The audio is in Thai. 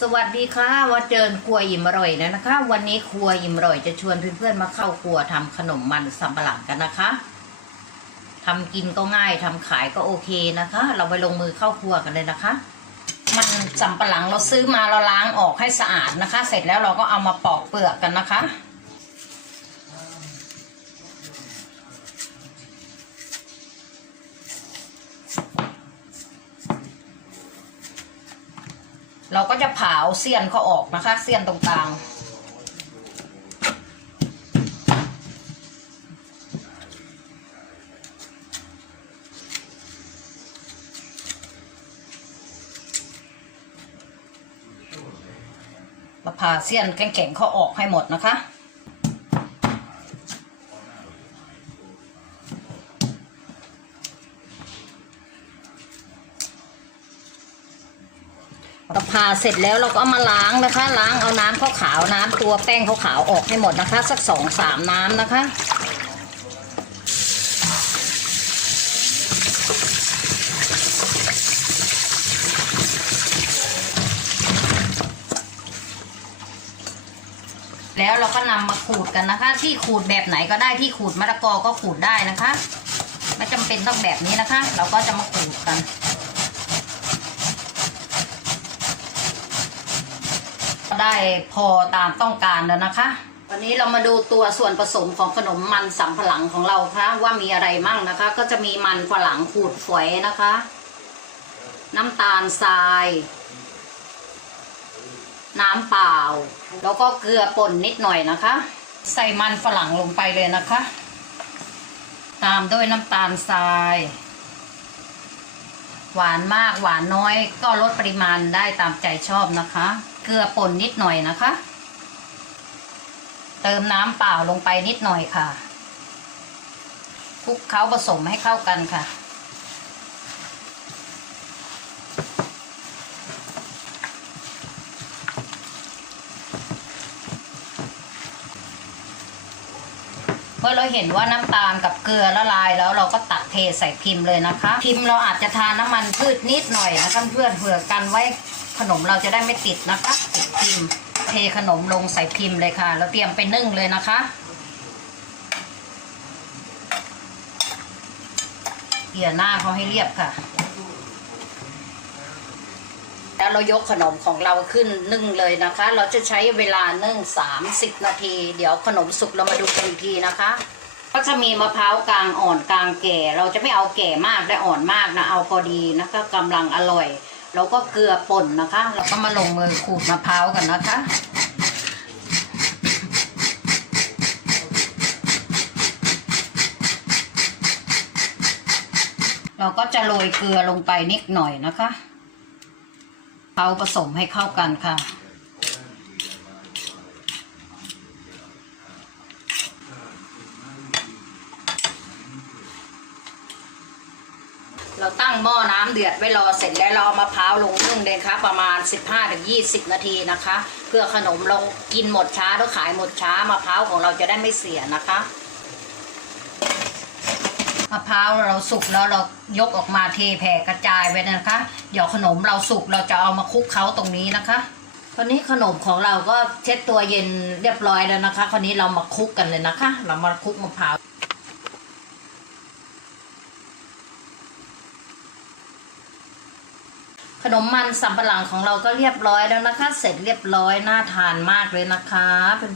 สวัสดีค่ะว่าเจิญครัวอิ่มอร่อยนะนะคะ วันนี้ครัวอิ่มอร่อยจะชวนเพื่อนๆมาเข้าครัวทำขนมมันสำปะหลังกันนะคะทำกินก็ง่ายทำขายก็โอเคนะคะ เราไปลงมือเข้าครัวกันเลยนะคะ มันสำปะหลังเราซื้อมาเราล้างออกให้สะอาดนะคะ เสร็จแล้วเราก็เอามาปอกเปลือกกันนะคะ เราก็จะเผาเสี้ยนเขาออกนะคะ เสี้ยนตรงกลางมาผ่าเสี้ยนแข็งๆเขาออกให้หมดนะคะ เราผ่าเสร็จแล้วเราก็เอามาล้างนะคะ ล้างเอาน้ำขาวๆน้ำตัวแป้งขาวๆออกให้หมดนะคะ สักสองสามน้ำนะคะแล้วเราก็นำมาขูดกันนะคะ ที่ขูดแบบไหนก็ได้ที่ขูดมะละกอก็ขูดได้นะคะ ไม่จำเป็นต้องแบบนี้นะคะ เราก็จะมาขูดกัน ได้พอตามต้องการแล้วนะคะวันนี้เรามาดูตัวส่วนผสมของขนมมันสำปะหลังของเราค่ะว่ามีอะไรมั่งนะคะ ก็จะมีมันฝรั่งขูดฝอยนะคะ น้ำตาลทราย น้ำเปล่า แล้วก็เกลือป่นนิดหน่อยนะคะ ใส่มันฝรั่งลงไปเลยนะคะ ตามด้วยน้ำตาลทราย หวานมากหวานน้อยก็ลดปริมาณได้ตามใจชอบนะคะ เกลือป่นนิดหน่อยนะคะ เติมน้ำเปล่าลงไปนิดหน่อยค่ะคลุกเคล้าผสมให้เข้ากันค่ะ มื่อเราเห็นว่าน้ำตาลกับเกลือละลายแล้วเราก็ตักเทใส่พิมพ์เลยนะคะ พิมพ์เราอาจจะทาน้ำมันพืชนิดหน่อยนะคะเพื่อนเผื่อกันไว้ขนมเราจะได้ไม่ติดนะคะติดพิมพ์เทขนมลงใส่พิมพ์เลยค่ะ แล้วเตรียมไปนึ่งเลยนะคะเกี่ยหน้าเขาให้เรียบค่ะ แล้วเรายกขนมของเราขึ้นนึ่งเลยนะคะ เราจะใช้เวลานึ่ง 30 นาที เดี๋ยวขนมสุกเรามาดูกันอีกทีนะคะ ก็จะมีมะพร้าวกลางอ่อนกลางแก่ เราจะไม่เอาแก่มากและอ่อนมากนะ เอาพอดีนะคะกำลังอร่อย แล้วก็เกลือป่นนะคะ เราก็มาลงมือขูดมะพร้าวกันนะคะเราก็จะโรยเกลือลงไปนิดหน่อยนะคะ เอาผสมให้เข้ากันค่ะ เราตั้งหม้อน้ำเดือดไว้รอเสร็จแล้วเราเอามะพร้าวลงนึ่งเลยค่ะประมาณ 15-20 นาทีนะคะ เพื่อขนมเรากินหมดช้าหรือขายหมดช้ามะพร้าวของเราจะได้ไม่เสียนะคะะพร้าวเราสุกแล้วเรายกออกมาเทแผ่กระจายไว้นะคะ เดี๋ยวขนมเราสุกเราจะเอามาคลุกเคล้าตรงนี้นะคะคราวนี้ขนมของเราก็เช็ดตัวเย็นเรียบร้อยแล้วนะคะคราวนี้เรามาคลุกกันเลยนะคะ เรามาคลุกมะพร้าวขนมมันสำปะหลังของเราก็เรียบร้อยแล้วนะคะ เสร็จเรียบร้อยน่าทานมากเลยนะคะเป็น